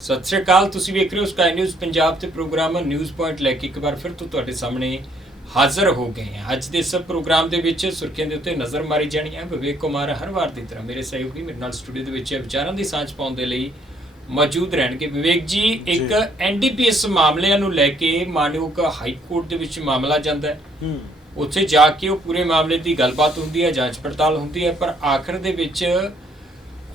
ਸਤਿ ਸ਼੍ਰੀ ਅਕਾਲ ਤੁਸੀਂ ਵੇਖ ਰਹੇ ਹੋ ਸਕਾਈ ਨਿਊਜ਼ ਪੰਜਾਬ ਤੇ ਪ੍ਰੋਗਰਾਮ ਨਿਊਜ਼ ਪੁਆਇੰਟ ਲੈ ਕੇ ਇੱਕ ਵਾਰ ਫਿਰ ਤੋਂ ਤੁਹਾਡੇ ਸਾਹਮਣੇ ਹਾਜ਼ਰ ਹੋ ਗਏ ਹਾਂ। ਅੱਜ ਦੇ ਇਸ ਪ੍ਰੋਗਰਾਮ ਦੇ ਵਿੱਚ ਸੁਰਖੀਆਂ ਦੇ ਉੱਤੇ ਨਜ਼ਰ ਮਾਰੀ ਜਾਣੀ ਹੈ। ਵਿਵੇਕ ਕੁਮਾਰ ਹਰ ਵਾਰ ਦੀ ਤਰ੍ਹਾਂ ਮੇਰੇ ਸਹਿਯੋਗੀ ਮੇਰੇ ਨਾਲ ਸਟੂਡੀਓ ਦੇ ਵਿੱਚ ਵਿਚਾਰਾਂ ਦੀ ਸਾਂਝ ਪਾਉਣ ਦੇ ਲਈ ਮੌਜੂਦ ਰਹਿਣਗੇ। ਵਿਵੇਕ ਜੀ ਇੱਕ ਐਨਡੀਪੀਐਸ ਮਾਮਲਿਆਂ ਨੂੰ ਲੈ ਕੇ ਮਾਨਯੋਗ ਹਾਈ ਕੋਰਟ ਦੇ ਵਿੱਚ ਮਾਮਲਾ ਜਾਂਦਾ ਹੈ। ਉੱਥੇ ਜਾ ਕੇ ਉਹ ਪੂਰੇ ਮਾਮਲੇ ਦੀ ਗੱਲਬਾਤ ਹੁੰਦੀ ਹੈ ਜਾਂਚ ਪੜਤਾਲ ਹੁੰਦੀ ਹੈ ਪਰ ਆਖਰ ਦੇ ਵਿੱਚ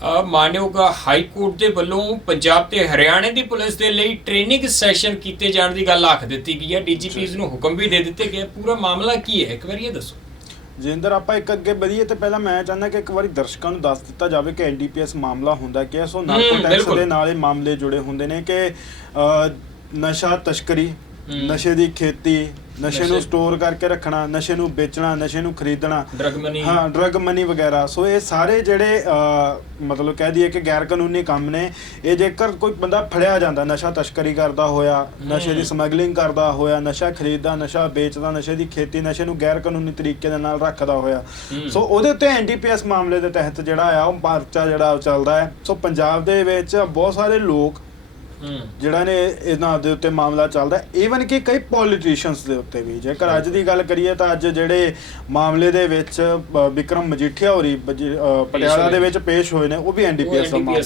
ਮਾਨਯੋਗ ਹਾਈ ਕੋਰਟ ਦੇ ਵੱਲੋਂ ਪੰਜਾਬ ਤੇ ਹਰਿਆਣੇ ਦੀ ਪੁਲਿਸ ਦੇ ਲਈ ਟ੍ਰੇਨਿੰਗ ਸੈਸ਼ਨ ਕੀਤੇ ਜਾਣ ਦੀ ਗੱਲ ਆਖ ਦਿੱਤੀ ਗਈ ਹੈ। ਡੀਜੀਪੀਜ਼ ਨੂੰ ਹੁਕਮ ਵੀ ਦੇ ਦਿੱਤੇ ਗਏ। ਪੂਰਾ ਮਾਮਲਾ ਕੀ ਹੈ? ਇੱਕ ਵਾਰੀ ਇਹ ਦੱਸੋ। ਜਿੰਦਰ ਆਪਾਂ ਇੱਕ ਅੱਗੇ ਵਧੀਏ ਤੇ ਪਹਿਲਾਂ ਮੈਂ ਚਾਹੁੰਦਾ ਕਿ ਇੱਕ ਵਾਰੀ ਦਰਸ਼ਕਾਂ ਨੂੰ ਦੱਸ ਦਿੱਤਾ ਜਾਵੇ ਕਿ ਐਨਡੀਪੀਐਸ ਮਾਮਲਾ ਹੁੰਦਾ ਕੀ ਸੋ ਨਾਰਕੋ ਟੈਕਸ ਬਿਲਕੁਲ। ਦੇ ਨਾਲ ਇਹ ਮਾਮਲੇ ਜੁੜੇ ਹੁੰਦੇ ਨੇ ਕਿ ਨਸ਼ਾ ਤਸਕਰੀ। ਨਸ਼ੇ ਦੀ ਖੇਤੀ ਨਸ਼ੇ ਨੂੰ ਸਟੋਰ ਕਰਕੇ ਰੱਖਣਾ ਨਸ਼ੇ ਨੂੰ ਵੇਚਣਾ ਨਸ਼ੇ ਨੂੰ ਖਰੀਦਣਾ। ਡਰਗ ਮਨੀ ਹਾਂ ਡਰਗ ਮਨੀ ਵਗੈਰਾ। ਸੋ ਇਹ ਸਾਰੇ ਜਿਹੜੇ ਮਤਲਬ ਕਹਿ ਦਈਏ ਕਿ ਗੈਰ ਕਾਨੂੰਨੀ ਕੰਮ ਨੇ ਇਹ ਜੇਕਰ ਕੋਈ ਬੰਦਾ ਫੜਿਆ ਜਾਂਦਾ ਨਸ਼ਾ ਤਸਕਰੀ ਕਰਦਾ ਹੋਇਆ ਨਸ਼ੇ ਦੀ। ਸਮਗਲਿੰਗ ਕਰਦਾ ਹੋਇਆ ਨਸ਼ਾ ਖਰੀਦਦਾ ਨਸ਼ਾ ਵੇਚਦਾ ਨਸ਼ੇ ਦੀ ਖੇਤੀ ਨਸ਼ੇ ਨੂੰ ਗੈਰ ਕਾਨੂੰਨੀ ਤਰੀਕੇ ਦੇ ਨਾਲ ਰੱਖਦਾ ਹੋਇਆ। ਸੋ ਉਹਦੇ ਉੱਤੇ ਐਨਡੀਪੀਐਸ ਮਾਮਲੇ ਦੇ ਤਹਿਤ ਜਿਹੜਾ ਆ ਉਹ ਪਰਚਾ ਜਿਹੜਾ ਉਹ ਚੱਲਦਾ ਹੈ। ਸੋ ਪੰਜਾਬ ਦੇ ਵਿੱਚ ਬਹੁਤ ਸਾਰੇ ਲੋਕ ਜਿਹੜਾ ਨੇ ਇਹਨਾਂ ਦੇ ਉੱਤੇ ਮਾਮਲਾ ਚੱਲਦਾ ਈਵਨ ਕਿ ਕਈ ਪੋਲੀਟੀਸ਼ੀਅਨਸ ਦੇ ਉੱਤੇ ਵੀ ਜੇਕਰ ਅੱਜ ਦੀ ਗੱਲ ਕਰੀਏ ਤਾਂ ਅੱਜ ਜਿਹੜੇ ਮਾਮਲੇ ਦੇ ਵਿੱਚ ਵਿਕਰਮ ਮਜੀਠੀਆ ਹੋਰੀ ਪਟਿਆਲਾ ਦੇ। ਵਿੱਚ ਪੇਸ਼ ਹੋਏ ਨੇ ਉਹ ਵੀ ਐਨਡੀਪੀਐਸ ਦਾ ਮਾਮਲਾ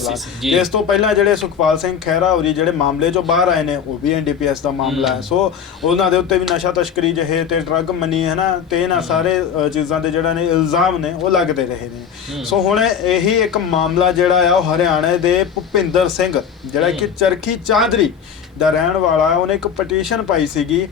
ਇਸ ਤੋਂ ਪਹਿਲਾਂ ਜਿਹੜੇ ਸੁਖਪਾਲ ਸਿੰਘ ਖਹਿਰਾ ਹੋਰੀ ਜਿਹੜੇ ਮਾਮਲੇ ਚੋਂ ਬਾਹਰ ਆਏ ਨੇ ਉਹ ਵੀ ਐਨਡੀਪੀਐਸ ਦਾ ਮਾਮਲਾ ਹੈ। ਸੋ ਉਹਨਾਂ ਦੇ ਉੱਤੇ ਵੀ ਨਸ਼ਾ ਤਸਕਰੀ ਜਿਹੇ ਤੇ ਡਰੱਗ ਮਨੀ ਹੈ ਨਾ ਤੇ ਇਹਨਾਂ ਸਾਰੇ ਚੀਜ਼ਾਂ ਦੇ ਜਿਹੜਾ ਨੇ ਇਲਜ਼ਾਮ ਨੇ ਉਹ ਲੱਗਦੇ ਰਹੇ ਨੇ। ਸੋ ਹੁਣ ਇਹੀ ਇੱਕ ਮਾਮਲਾ ਜਿਹੜਾ ਆ ਉਹ ਹਰਿਆਣਾ ਦੇ ਭੁਪਿੰਦਰ ਸਿੰਘ ਜਿਹੜਾ ਕਿ ਹਮ। ਚਰਖੀ ਚਾਦਰੀ ਦਾ ਰਹਿਣ ਵਾਲਾ ਉਹਨੇ ਇੱਕ ਪਟੀਸ਼ਨ ਪਾਈ ਸੀਗੀ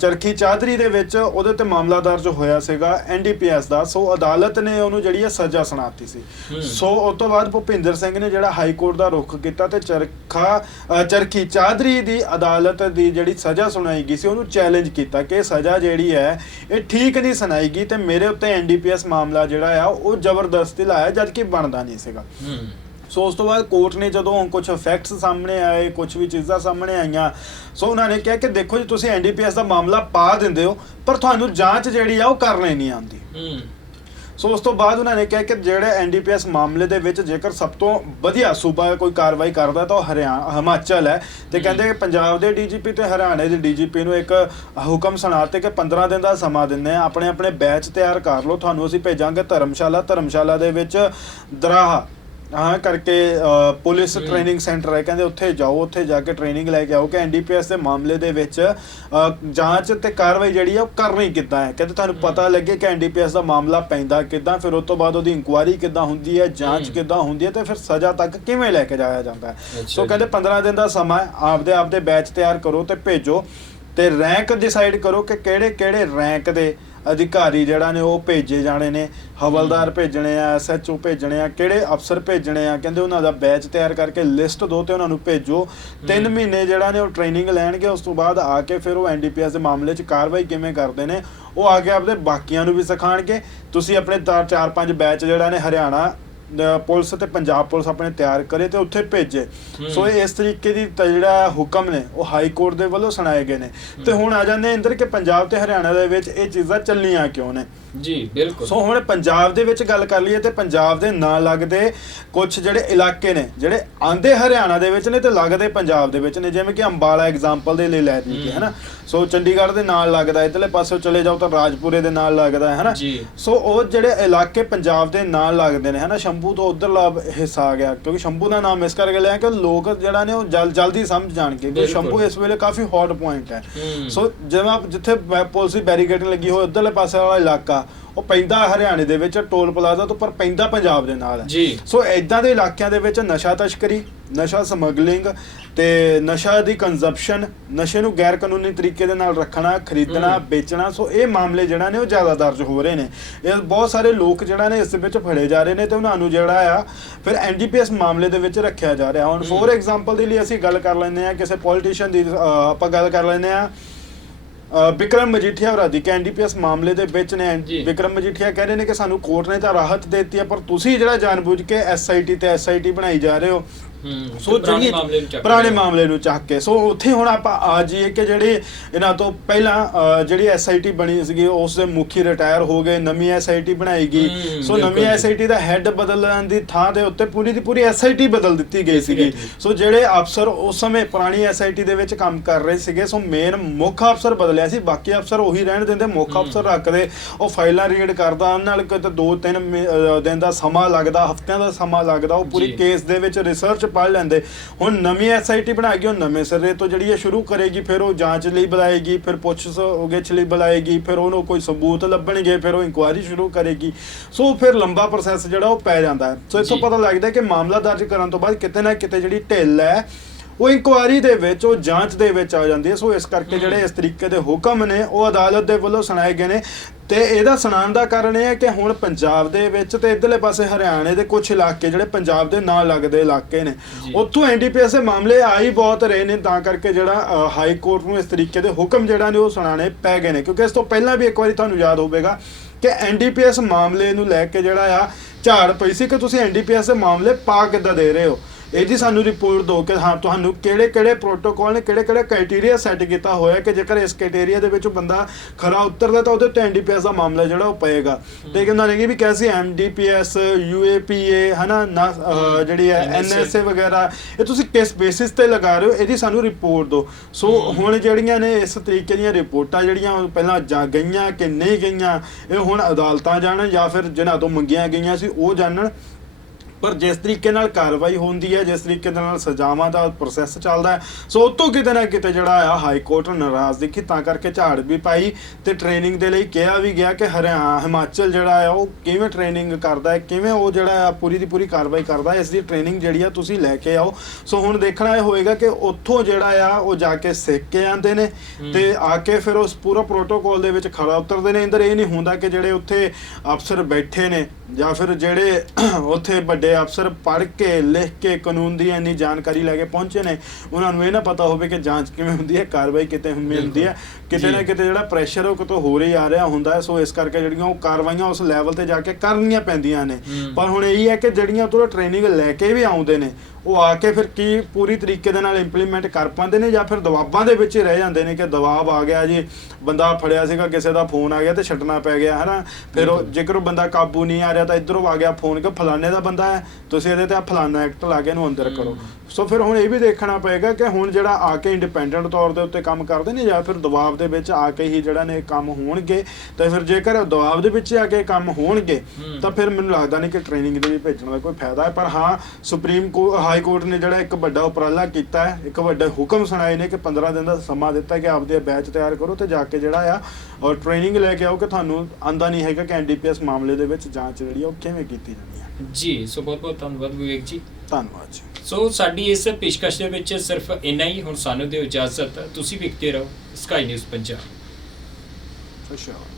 ਚਰਖੀ ਚਾਦਰੀ ਦੇ ਵਿੱਚ ਉਹਦੇ ਤੇ ਮਾਮਲਾ ਦਰਜ ਹੋਇਆ ਸੀਗਾ ਐਨਡੀਪੀਐਸ ਦਾ ਸੋ ਅਦਾਲਤ ਨੇ ਉਹਨੂੰ ਜਿਹੜੀ ਹੈ ਸਜ਼ਾ ਸੁਣਾਤੀ ਸੀ। ਸੋ ਉਸ ਤੋਂ ਬਾਅਦ ਭੁਪਿੰਦਰ ਸਿੰਘ ਨੇ ਜਿਹੜਾ ਹਾਈ ਕੋਰਟ ਦਾ ਰੁਖ ਕੀਤਾ ਤੇ ਚਰਖਾ ਚਰਖੀ ਚਾਦਰੀ ਦੀ ਅਦਾਲਤ ਦੀ ਜਿਹੜੀ ਸਜ਼ਾ ਸੁਣਾਈ ਗਈ ਸੀ ਉਹਨੂੰ ਚੈਲੰਜ ਕੀਤਾ ਕਿ ਸਜ਼ਾ ਜਿਹੜੀ ਹੈ ਇਹ ਠੀਕ ਨਹੀਂ ਸੁਣਾਈ ਗਈ ਤੇ ਮੇਰੇ ਉੱਤੇ ਐਨਡੀਪੀਐਸ ਮਾਮਲਾ ਜਿਹੜਾ ਆ ਉਹ ਜ਼ਬਰਦਸਤੀ ਲਾਇਆ ਜਦ ਕਿ ਬਣਦਾ ਨਹੀਂ ਸੀਗਾ। ਸੋ ਉਸ ਤੋਂ ਬਾਅਦ ਕੋਰਟ ਨੇ ਜਦੋਂ ਕੁਝ ਫੈਕਟਸ ਸਾਹਮਣੇ ਆਏ ਕੁਝ ਵੀ ਚੀਜ਼ਾਂ ਸਾਹਮਣੇ ਆਈਆਂ ਸੋ ਉਹਨਾਂ ਨੇ ਕਿਹਾ ਕਿ ਦੇਖੋ ਜੀ ਤੁਸੀਂ ਐਨਡੀਪੀਐਸ ਦਾ ਮਾਮਲਾ ਪਾ ਦਿੰਦੇ ਹੋ ਪਰ ਤੁਹਾਨੂੰ ਜਾਂਚ ਜਿਹੜੀ ਆ ਉਹ ਕਰਨੀ ਨਹੀਂ ਆਉਂਦੀ। ਹੂੰ। ਸੋ ਉਸ ਤੋਂ ਬਾਅਦ ਉਹਨਾਂ ਨੇ ਕਿਹਾ ਕਿ ਜਿਹੜੇ ਐਨਡੀਪੀਐਸ ਮਾਮਲੇ ਦੇ ਵਿੱਚ ਜੇਕਰ ਸਭ ਤੋਂ ਵਧੀਆ ਸੂਬਾ ਕੋਈ ਕਾਰਵਾਈ ਕਰਦਾ ਤਾਂ ਉਹ ਹਰਿਆਣਾ ਹਿਮਾਚਲ ਹੈ। ਤੇ। ਕਹਿੰਦੇ ਪੰਜਾਬ ਦੇ ਡੀਜੀਪੀ ਤੇ ਹਰਿਆਣੇ ਦੇ ਡੀਜੀਪੀ ਨੂੰ ਇੱਕ ਹੁਕਮ ਸੁਣਾਤੇ ਕਿ 15 ਦਿਨ ਦਾ ਸਮਾਂ ਦਿੰਦੇ ਆ ਆਪਣੇ ਆਪਣੇ ਬੈਚ ਤਿਆਰ ਕਰ ਲਓ ਤੁਹਾਨੂੰ ਅਸੀਂ ਭੇਜਾਂਗੇ ਧਰਮਸ਼ਾਲਾ ਧਰਮਸ਼ਾਲਾ ਦੇ ਵਿੱਚ ਦਰਾਹਾ। ਹਾਂ ਕਰਕੇ ਪੁਲਿਸ। ਟ੍ਰੇਨਿੰਗ ਸੈਂਟਰ ਹੈ ਕਹਿੰਦੇ ਉੱਥੇ ਜਾਓ ਉੱਥੇ ਜਾ ਕੇ ਟ੍ਰੇਨਿੰਗ ਲੈ ਕੇ ਆਓ ਕਿ ਐਨਡੀਪੀਐਸ ਦੇ ਮਾਮਲੇ ਦੇ ਵਿੱਚ ਜਾਂਚ ਤੇ ਕਾਰਵਾਈ ਜਿਹੜੀ ਆ ਉਹ ਕਰਨੀ ਕਿੱਦਾਂ ਹੈ ਕਹਿੰਦੇ ਤੁਹਾਨੂੰ। ਪਤਾ ਲੱਗੇ ਕਿ ਐਨਡੀਪੀਐਸ ਦਾ ਮਾਮਲਾ ਪੈਂਦਾ ਕਿੱਦਾਂ ਫਿਰ ਉਸ ਤੋਂ ਬਾਅਦ ਉਹਦੀ ਇਨਕੁਆਇਰੀ ਕਿੱਦਾਂ ਹੁੰਦੀ ਹੈ ਜਾਂਚ। ਕਿੱਦਾਂ ਹੁੰਦੀ ਹੈ ਤੇ ਫਿਰ ਸਜ਼ਾ ਤੱਕ ਕਿਵੇਂ ਲੈ ਕੇ ਜਾਇਆ ਜਾਂਦਾ ਹੈ ਸੋ। ਕਹਿੰਦੇ 15 ਦਿਨ ਦਾ ਸਮਾਂ ਹੈ ਆਪਦੇ ਆਪਦੇ ਬੈਚ ਤਿਆਰ ਕਰੋ ਤੇ ਭੇਜੋ ਤੇ ਰੈਂਕ ਡਿਸਾਈਡ ਕਰੋ ਕਿ ਕਿਹੜੇ ਕਿਹੜੇ ਰੈਂਕ ਦੇ ਅਧਿਕਾਰੀ ਜਿਹੜਾ ਨੇ ਉਹ ਭੇਜੇ ਜਾਣੇ ਨੇ ਹਵਲਦਾਰ ਭੇਜਣੇ ਆ ਐਸਐਚਓ ਭੇਜਣੇ ਆ ਕਿਹੜੇ ਅਫਸਰ ਭੇਜਣੇ ਆ ਕਹਿੰਦੇ ਉਹਨਾਂ ਦਾ ਬੈਚ ਤਿਆਰ ਕਰਕੇ ਲਿਸਟ ਦੋ ਤੇ ਉਹਨਾਂ ਨੂੰ ਭੇਜੋ। ਤਿੰਨ ਹਮ। ਮਹੀਨੇ ਜਿਹੜਾ ਨੇ ਉਹ ਟ੍ਰੇਨਿੰਗ ਲੈਣਗੇ ਉਸ ਤੋਂ ਬਾਅਦ ਆ ਕੇ ਫਿਰ ਉਹ ਐਨਡੀਪੀਐਸ ਦੇ ਮਾਮਲੇ 'ਚ ਕਾਰਵਾਈ ਕਿਵੇਂ ਕਰਦੇ ਨੇ ਉਹ ਆ ਕੇ ਆਪਦੇ ਬਾਕੀਆਂ ਨੂੰ ਵੀ ਸਿਖਾਣਗੇ। ਤੁਸੀਂ ਆਪਣੇ ਤਾਂ ਚਾਰ ਪੰਜ ਬੈਚ ਜਿਹੜਾ ਨੇ ਹਰਿਆਣਾ ਪੁਲਿਸ ਤੇ ਪੰਜਾਬ ਪੁਲਿਸ ਆਪਣੇ ਤਿਆਰ ਕਰੇ ਤੇ ਉੱਥੇ ਭੇਜੇ। ਸੋ ਇਹ ਇਸ ਤਰੀਕੇ ਦੀ ਜਿਹੜਾ ਹੁਕਮ ਨੇ ਉਹ ਹਾਈ ਕੋਰਟ ਦੇ ਵੱਲੋਂ ਸੁਣਾਏ ਗਏ ਨੇ ਤੇ। ਹੁਣ ਆ ਜਾਂਦੇ ਇੰਦਰ ਕਿ ਪੰਜਾਬ ਤੇ ਹਰਿਆਣਾ ਦੇ ਵਿੱਚ ਇਹ ਚੀਜ਼ਾਂ ਚੱਲੀਆਂ ਕਿਉਂ ਨੇ ਜੀ ਬਿਲਕੁਲ। ਸੋ ਹੁਣ ਪੰਜਾਬ ਦੇ ਵਿੱਚ ਗੱਲ ਕਰ ਲਈਏ ਤੇ ਪੰਜਾਬ ਦੇ ਨਾਲ ਲੱਗਦੇ ਕੁਝ ਜਿਹੜੇ ਇਲਾਕੇ ਨੇ ਜਿਹੜੇ ਆਂਦੇ ਹਰਿਆਣਾ ਦੇ ਵਿੱਚ ਨੇ ਤੇ ਲੱਗਦੇ ਪੰਜਾਬ ਦੇ ਵਿੱਚ ਨੇ ਜਿਵੇਂ ਕਿ ਅੰਬਾਲਾ ਐਗਜ਼ਾਮਪਲ ਦੇ ਲਈ ਲੈ ਲਈਏ ਹਮ। ਹੈ। ਨਾ ਸੋ ਚੰਡੀਗੜ੍ਹ ਦੇ ਨਾਲ ਲੱਗਦਾ ਇਧਰਲੇ ਪਾਸੇ ਚਲੇ ਜਾਓ ਤਾਂ ਰਾਜਪੁਰੇ ਦੇ ਨਾਲ ਲੱਗਦਾ ਹੈ ਨਾ ਜੀ। ਸੋ ਉਹ ਜਿਹੜੇ ਇਲਾਕੇ ਪੰਜਾਬ ਦੇ ਨਾਲ ਲੱਗਦੇ ਨੇ ਹਨਾ? ਸ਼ੰਭੂ ਤੋਂ ਉਧਰਲਾ ਹਿੱਸਾ ਆ ਗਿਆ ਕਿਉਂਕਿ ਸ਼ੰਭੂ ਦਾ ਨਾਮ ਇਸ ਕਰਕੇ ਲਿਆ ਕਿ ਲੋਕ ਜਿਹੜਾ ਨੇ ਉਹ ਜਲ ਜਲਦੀ ਸਮਝ ਜਾਣਗੇ ਕਿ। ਸ਼ੰਭੂ ਇਸ ਵੇਲੇ ਕਾਫੀ ਹੌਟ ਪੁਆਇੰਟ ਹੈ। ਸੋ ਜਿਵੇਂ ਆਪ ਜਿੱਥੇ ਪੁਲਿਸ ਦੀ ਬੈਰੀਕੇਡਿੰਗ ਲੱਗੀ ਹੋਈ ਉਧਰਲੇ ਪਾਸੇ ਵਾਲਾ ਇਲਾਕਾ ਉਹ ਪੈਂਦਾ ਹਰਿਆਣੇ ਦੇ ਵਿੱਚ ਟੋਲ ਪਲਾਜ਼ਾ ਤੋਂ ਪਰ ਪੈਂਦਾ ਪੰਜਾਬ ਦੇ ਨਾਲ। ਹੈ ਜੀ। ਸੋ ਇਦਾਂ ਦੇ ਇਲਾਕਿਆਂ ਦੇ ਵਿੱਚ ਨਸ਼ਾ ਤਸਕਰੀ ਨਸ਼ਾ ਸਮਗਲਿੰਗ ਤੇ ਨਸ਼ਾ ਦੀ ਕੰਜ਼ੰਪਸ਼ਨ ਨਸ਼ੇ ਨੂੰ ਗੈਰ ਕਾਨੂੰਨੀ ਤਰੀਕੇ ਦੇ ਨਾਲ ਰੱਖਣਾ ਖਰੀਦਣਾ। ਵੇਚਣਾ ਸੋ ਇਹ ਮਾਮਲੇ ਜਿਹੜਾ ਨੇ ਉਹ ਜ਼ਿਆਦਾ ਦਰਜ ਹੋ ਰਹੇ ਨੇ। ਇਹ ਬਹੁਤ ਸਾਰੇ ਲੋਕ ਜਿਹੜਾ ਨੇ ਇਸ ਵਿੱਚ ਫੜੇ ਜਾ ਰਹੇ ਨੇ ਤੇ ਉਹਨਾਂ ਨੂੰ ਜਿਹੜਾ ਆ ਫਿਰ ਐਨਡੀਪੀਐਸ ਮਾਮਲੇ ਦੇ ਵਿੱਚ ਰੱਖਿਆ ਜਾ ਰਿਹਾ। ਹੁਣ। ਫੋਰ ਐਗਜ਼ਾਮਪਲ ਦੇ ਲਈ ਅਸੀਂ ਗੱਲ ਕਰ ਲੈਂਦੇ ਆ ਕਿਸੇ ਪੋਲੀਟੀਸ਼ੀਅਨ ਦੀ ਆਪਾਂ ਗੱਲ ਕਰ ਲੈਂਦੇ ਆ ਵਿਕਰਮ ਮਜੀਠੀਆ ਹੋਰਾਂ ਦੀ ਐਨਡੀਪੀਐਸ ਮਾਮਲੇ ਦੇ ਵਿੱਚ ਨੇ ਜੀ। ਵਿਕਰਮ ਮਜੀਠੀਆ ਕਹਿ ਰਹੇ ਨੇ ਕਿ ਸਾਨੂੰ ਕੋਰਟ ਨੇ ਤਾਂ ਰਾਹਤ ਦੇ ਦਿੱਤੀ ਹੈ ਪਰ ਤੁਸੀਂ ਜਿਹੜਾ ਜਾਣਬੁੱਝ ਕੇ ਐਸਆਈਟੀ ਤੇ ਐਸਆਈਟੀ ਬਣਾਈ ਜਾ ਰਹੇ ਹੂੰ ਸੋ ਜਿਹੜੀ ਪੁਰਾਣੇ। ਮਾਮਲੇ ਨੂੰ ਚੱਕ ਕੇ ਸੋ ਉੱਥੇ ਹੁਣ ਆਪਾਂ ਆ ਜਾਈਏ ਕਿ ਜਿਹੜੇ ਇਹਨਾਂ ਤੋਂ ਪਹਿਲਾਂ ਜਿਹੜੀ ਐਸਆਈਟੀ ਬਣੀ ਸੀਗੀ ਉਸ ਦੇ ਮੁਖੀ ਰਿਟਾਇਰ ਹੋ ਗਏ ਨਵੀਂ ਐਸਆਈਟੀ ਬਣਾਈ ਗਈ ਸੋ ਨਵੀਂ। ਐਸਆਈਟੀ ਦਾ ਹੈੱਡ ਬਦਲਣ ਦੀ ਥਾਂ ਦੇ ਉੱਤੇ ਪੂਰੀ ਦੀ ਪੂਰੀ ਐਸਆਈਟੀ ਬਦਲ ਦਿੱਤੀ ਗਈ ਸੀਗੀ. ਸੋ ਜਿਹੜੇ ਅਫਸਰ ਉਸ ਸਮੇਂ ਪੁਰਾਣੀ ਐਸਆਈਟੀ ਦੇ ਵਿੱਚ ਕੰਮ ਕਰ ਰਹੇ ਸੀਗੇ ਸੋ ਮੇਨ ਮੁੱਖ ਅਫਸਰ ਬਦਲਿਆ ਸੀ ਬਾਕੀ ਅਫਸਰ ਉਹੀ ਰਹਿਣ ਦਿੰਦੇ ਮੁੱਖ। ਅਫਸਰ ਰੱਖਦੇ ਉਹ ਫਾਈਲਾਂ ਰੀਡ ਕਰਦਾ ਉਹਨਾਂ ਨਾਲ ਕਿਤੇ 2-3 ਦਿਨ ਦਾ ਸਮਾਂ ਲੱਗਦਾ ਹਫ਼ਤਿਆਂ ਦਾ ਸਮਾਂ ਲੱਗਦਾ ਉਹ ਪੂਰੀ। ਕੇਸ ਦੇ ਵਿੱਚ ਰਿਸਰਚ ਪੜ੍ਹ ਲੈਂਦੇ। ਹੁਣ ਨਵੀਂ ਐਸਆਈਟੀ ਬਣਾ ਕੇ ਉਹ ਨਵੇਂ ਸਿਰੇ ਤੋਂ ਜਿਹੜੀ ਇਹ ਸ਼ੁਰੂ ਕਰੇਗੀ ਫਿਰ ਉਹ ਜਾਂਚ ਲਈ ਬੁਲਾਏਗੀ ਫਿਰ ਪੁੱਛ ਗਿੱਛ ਲਈ ਬੁਲਾਏਗੀ ਫਿਰ ਉਹਨੂੰ ਕੋਈ ਸਬੂਤ ਲੱਭਣਗੇ ਫਿਰ ਉਹ ਇਨਕੁਆਇਰੀ ਸ਼ੁਰੂ ਕਰੇਗੀ। ਸੋ ਫਿਰ ਲੰਬਾ ਪ੍ਰੋਸੈਸ ਜਿਹੜਾ ਉਹ ਪੈ ਜਾਂਦਾ। ਹੈ ਸੋ ਇਥੋਂ ਜੀ। ਪਤਾ ਲੱਗਦਾ ਹੈ ਕਿ ਮਾਮਲਾ ਦਰਜ ਕਰਨ ਤੋਂ ਬਾਅਦ ਕਿਤੇ ਨਾ ਕਿਤੇ ਜਿਹੜੀ ਢਿੱਲ ਹੈ ਉਹ ਇਨਕੁਆਇਰੀ ਦੇ ਵਿੱਚ ਉਹ ਜਾਂਚ ਦੇ ਵਿੱਚ ਆ ਜਾਂਦੀ ਹੈ ਸੋ ਇਸ ਕਰਕੇ। ਜਿਹੜੇ ਇਸ ਤਰੀਕੇ ਦੇ ਹੁਕਮ ਨੇ ਉਹ ਅਦਾਲਤ ਦੇ ਵੱਲੋਂ ਸੁਣਾਏ ਗਏ ਨੇ ਤੇ ਇਹਦਾ ਸੁਣਾਉਣ ਦਾ ਕਾਰਨ ਇਹ ਹੈ ਕਿ ਹੁਣ ਪੰਜਾਬ ਦੇ ਵਿੱਚ ਤੇ ਇਧਰਲੇ ਪਾਸੇ ਹਰਿਆਣੇ ਦੇ ਕੁਝ ਇਲਾਕੇ ਜਿਹੜੇ ਪੰਜਾਬ ਦੇ ਨਾਲ ਲੱਗਦੇ ਇਲਾਕੇ ਨੇ। ਉੱਥੋਂ ਐਨਡੀਪੀਐਸ ਦੇ ਮਾਮਲੇ ਆਈ ਬਹੁਤ ਰਹੇ ਨੇ ਤਾਂ ਕਰਕੇ ਜਿਹੜਾ ਹਾਈ ਕੋਰਟ ਨੂੰ ਇਸ ਤਰੀਕੇ ਦੇ ਹੁਕਮ ਜਿਹੜਾ ਨੇ ਉਹ ਸੁਣਾਣੇ ਪੈ ਗਏ ਨੇ ਕਿਉਂਕਿ ਇਸ ਤੋਂ ਪਹਿਲਾਂ ਵੀ ਇੱਕ ਵਾਰੀ ਤੁਹਾਨੂੰ ਯਾਦ ਹੋਵੇਗਾ ਕਿ ਐਨਡੀਪੀਐਸ ਮਾਮਲੇ ਨੂੰ ਲੈ ਕੇ ਜਿਹੜਾ ਆ ਝਾੜ ਪਈ ਸੀ ਕਿ ਤੁਸੀਂ ਐਨਡੀਪੀਐਸ ਦੇ ਮਾਮਲੇ ਪਾ ਕਿੱਦਾਂ ਦੇ ਰਹੇ ਹੋ ਇਹਦੀ ਸਾਨੂੰ ਰਿਪੋਰਟ ਦਿਓ ਕਿ ਹਾਂ ਤੁਹਾਨੂੰ ਕਿਹੜੇ ਕਿਹੜੇ ਪ੍ਰੋਟੋਕਾਲ ਨੇ ਕਿਹੜੇ ਕਿਹੜੇ ਕ੍ਰਾਈਟੇਰੀਆ ਸੈੱਟ ਕੀਤਾ ਹੋਇਆ ਕਿ ਜੇਕਰ ਇਸ ਕ੍ਰਾਈਟੇਰੀਆ ਦੇ ਵਿੱਚ ਬੰਦਾ ਖਰਾ ਉਤਰਦਾ ਤਾਂ ਉਹਦੇ ਤੇ ਐਨਡੀਪੀਐਸ ਦਾ ਮਾਮਲਾ ਜਿਹੜਾ ਉਹ ਪਏਗਾ। ਤੇ ਕਹਿੰਦਾ ਨੇ ਕਿ ਵੀ ਕੈਸੀ ਐਮਡੀਪੀਐਸ ਯੂਏਪੀਏ ਹਨਾ ਜਿਹੜੀ ਹੈ ਐਨਐਸਏ ਵਗੈਰਾ ਇਹ ਤੁਸੀਂ ਕਿਸ ਬੇਸਿਸ ਤੇ ਲਗਾ ਰਹੇ ਹੋ? ਇਹਦੀ ਸਾਨੂੰ ਰਿਪੋਰਟ ਦਿਓ ਸੋ। ਹੁਣ ਜਿਹੜੀਆਂ ਨੇ ਇਸ ਤਰੀਕੇ ਦੀਆਂ ਰਿਪੋਰਟਾਂ ਜਿਹੜੀਆਂ ਪਹਿਲਾਂ ਜਾ ਗਈਆਂ ਕਿ ਨਹੀਂ ਗਈਆਂ ਇਹ ਹੁਣ ਅਦਾਲਤਾਂ ਜਾਣਨ ਜਾਂ ਫਿਰ ਜਿਨ੍ਹਾਂ ਤੋਂ ਮੰਗੀਆਂ ਗਈਆਂ ਸੀ ਉਹ ਜਾਣਨ। ਪਰ ਜਿਸ ਤਰੀਕੇ ਨਾਲ ਕਾਰਵਾਈ ਹੁੰਦੀ ਹੈ ਜਿਸ ਤਰੀਕੇ ਦੇ ਨਾਲ ਸਜ਼ਾਵਾਂ ਦਾ ਪ੍ਰੋਸੈਸ ਚੱਲਦਾ ਹੈ ਸੋ ਉਹ ਤੋਂ ਕਿਤੇ ਨਾ ਕਿਤੇ ਜਿਹੜਾ ਆ ਹਾਈ ਕੋਰਟ ਨਾਰਾਜ਼ ਦੇਖੀ ਤਾਂ ਕਰਕੇ ਝਾੜ ਵੀ ਪਾਈ ਤੇ ਟ੍ਰੇਨਿੰਗ ਦੇ ਲਈ ਕਿਹਾ ਵੀ ਗਿਆ ਕਿ ਹਰਿਆਣਾ ਹਿਮਾਚਲ ਜਿਹੜਾ ਆ ਉਹ ਕਿਵੇਂ ਟ੍ਰੇਨਿੰਗ ਕਰਦਾ ਹੈ ਕਿਵੇਂ ਉਹ ਜਿਹੜਾ ਆ ਪੂਰੀ ਦੀ ਪੂਰੀ ਕਾਰਵਾਈ ਕਰਦਾ ਹੈ ਇਸ ਦੀ ਟ੍ਰੇਨਿੰਗ ਜਿਹੜੀ ਆ ਤੁਸੀਂ ਲੈ ਕੇ ਆਓ ਸੋ ਹੁਣ ਦੇਖਣਾ ਇਹ ਹੋਏਗਾ ਕਿ ਉੱਥੋਂ ਜਿਹੜਾ ਆ ਉਹ ਜਾ ਕੇ ਸਿੱਖ ਕੇ ਆਉਂਦੇ ਨੇ। ਤੇ ਆ ਕੇ ਫਿਰ ਉਸ ਪੂਰਾ ਪ੍ਰੋਟੋਕਾਲ ਦੇ ਵਿੱਚ ਖੜਾ ਉਤਰਦੇ ਨੇ ਇੰਦਰ ਇਹ ਨਹੀਂ ਹੁੰਦਾ ਕਿ ਜਿਹੜੇ ਉੱਥੇ ਅਫਸਰ ਬੈਠੇ ਨੇ ਜਾਂ ਫਿਰ ਜਿਹੜੇ ਉੱਥੇ ਵੱਡੇ ਅਫਸਰ ਪੜ੍ਹ ਕੇ ਲਿਖ ਕੇ ਕਾਨੂੰਨ ਦੀ ਇੰਨੀ ਜਾਣਕਾਰੀ ਲੈ ਕੇ ਪਹੁੰਚੇ ਨੇ ਉਹਨਾਂ ਨੂੰ ਇਹ ਨਾ ਪਤਾ ਹੋਵੇ ਕਿ ਜਾਂਚ ਕਿਵੇਂ ਹੁੰਦੀ ਹੈ ਕਾਰਵਾਈ ਕਿਤੇ ਹੁੰਦੀ ਹੁੰਦੀ ਹੈ ਕਿਤੇ ਨਾ। ਕਿਤੇ ਜਿਹੜਾ ਪ੍ਰੈਸ਼ਰ ਉਹ ਕਿਤੋਂ ਹੋ ਰਹੀ ਆ ਰਿਹਾ ਹੁੰਦਾ ਸੋ ਇਸ ਕਰਕੇ ਜਿਹੜੀਆਂ ਉਹ ਕਾਰਵਾਈਆਂ ਉਸ ਲੈਵਲ ਤੇ ਜਾ ਕੇ ਕਰਨੀਆਂ ਪੈਂਦੀਆਂ ਨੇ। ਪਰ ਹੁਣ ਇਹੀ ਹੈ ਕਿ ਜਿਹੜੀਆਂ ਤੋਂ ਟ੍ਰੇਨਿੰਗ ਲੈ ਕੇ ਵੀ ਆਉਂਦੇ ਨੇ ਉਹ ਆ ਕੇ ਫਿਰ ਕੀ ਪੂਰੀ ਤਰੀਕੇ ਦੇ ਨਾਲ ਇੰਪਲੀਮੈਂਟ ਕਰ ਪਾਉਂਦੇ ਨੇ ਜਾਂ ਫਿਰ ਦਬਾਬਾਂ ਦੇ ਵਿੱਚ ਹੀ ਰਹਿ ਜਾਂਦੇ ਨੇ ਕਿ ਦਬਾਅ ਆ ਗਿਆ ਜੀ ਬੰਦਾ ਫੜਿਆ ਸੀਗਾ ਕਿਸੇ ਦਾ ਫੋਨ ਆ ਗਿਆ ਤੇ ਛੱਡਣਾ ਪੈ ਗਿਆ ਹਨਾ ਫਿਰ ਉਹ। ਜੇਕਰ ਉਹ ਬੰਦਾ ਕਾਬੂ ਨਹੀਂ ਆ ਰਿਹਾ ਤਾਂ ਇਧਰੋਂ ਆ ਗਿਆ ਫੋਨ ਕਿ ਫਲਾਣੇ ਦਾ ਬੰਦਾ ਹੈ ਤੁਸੀਂ ਇਹਦੇ ਤੇ ਆਹ ਫਲਾਣਾ ਐਕਟ ਲਾ ਕੇ ਇਹਨੂੰ ਅੰਦਰ ਕਰੋ। ਸੋ ਫਿਰ ਹੁਣ ਇਹ ਵੀ ਦੇਖਣਾ ਪਏਗਾ ਕਿ ਹੁਣ ਜਿਹੜਾ ਆ ਕੇ ਇੰਡੀਪੈਂਡੈਂਟ ਤੌਰ ਦੇ ਉੱਤੇ ਕੰਮ ਕਰਦੇ ਨੇ ਜਾਂ ਫਿਰ ਦਬਾਅ ਦੇ ਵਿੱਚ ਆ ਕੇ ਹੀ ਜਿਹੜਾ ਨੇ ਕੰਮ ਹੋਣਗੇ ਤੇ ਫਿਰ ਜੇਕਰ ਦਬਾਅ ਦੇ ਵਿੱਚ ਆ ਕੇ ਕੰਮ ਹੋਣਗੇ। ਤਾਂ ਫਿਰ ਮੈਨੂੰ ਲੱਗਦਾ ਨਹੀਂ ਕਿ ਟ੍ਰੇਨਿੰਗ ਦੇ ਵੀ ਭੇਜਣ ਦਾ ਕੋਈ ਫਾਇਦਾ ਹੈ ਪਰ ਹਾਂ ਸੁਪਰੀਮ ਕੋ ਹਾਈ ਕੋਰਟ ਨੇ ਜਿਹੜਾ ਇੱਕ ਵੱਡਾ ਉਪਰਾਲਾ ਕੀਤਾ ਹੈ ਇੱਕ ਵੱਡਾ ਹੁਕਮ ਸੁਣਾਏ ਨੇ ਕਿ 15 ਦਿਨ ਦਾ ਸਮਾਂ ਦਿੱਤਾ ਕਿ ਆਪਦੇ ਬੈਚ ਤਿਆਰ ਕਰੋ ਤੇ ਜਾ ਕੇ ਜਿਹੜਾ ਆ ਔਰ ਟ੍ਰੇਨਿੰਗ ਲੈ ਕੇ ਆਓ ਕਿ ਤੁਹਾਨੂੰ ਆਂਦਾ ਨਹੀਂ ਹੈਗਾ ਕਿ ਐਨਡੀਪੀਐਸ ਮਾਮਲੇ ਦੇ ਵਿੱਚ ਜਾਂਚ ਜਿਹੜੀ ਆ ਉਹ ਕਿਵੇਂ ਕੀਤੀ ਜਾਂਦੀ ਹੈ ਜੀ ਸੋ ਬਹੁਤ ਬਹੁਤ ਧੰਨਵਾਦ ਵਿਵੇਕ ਜੀ। ਧੰਨਵਾਦ ਜੀ। ਸੋ ਸਾਡੀ ਇਸ ਪੇਸ਼ਕਸ਼ ਦੇ ਵਿੱਚ ਸਿਰਫ ਇੰਨਾ ਹੀ ਹੁਣ ਸਾਨੂੰ ਦਿਓ ਇਜਾਜ਼ਤ। ਤੁਸੀਂ ਵੇਖਦੇ ਰਹੋ ਸਕਾਈ ਨਿਊਜ਼ ਪੰਜਾਬ। sure.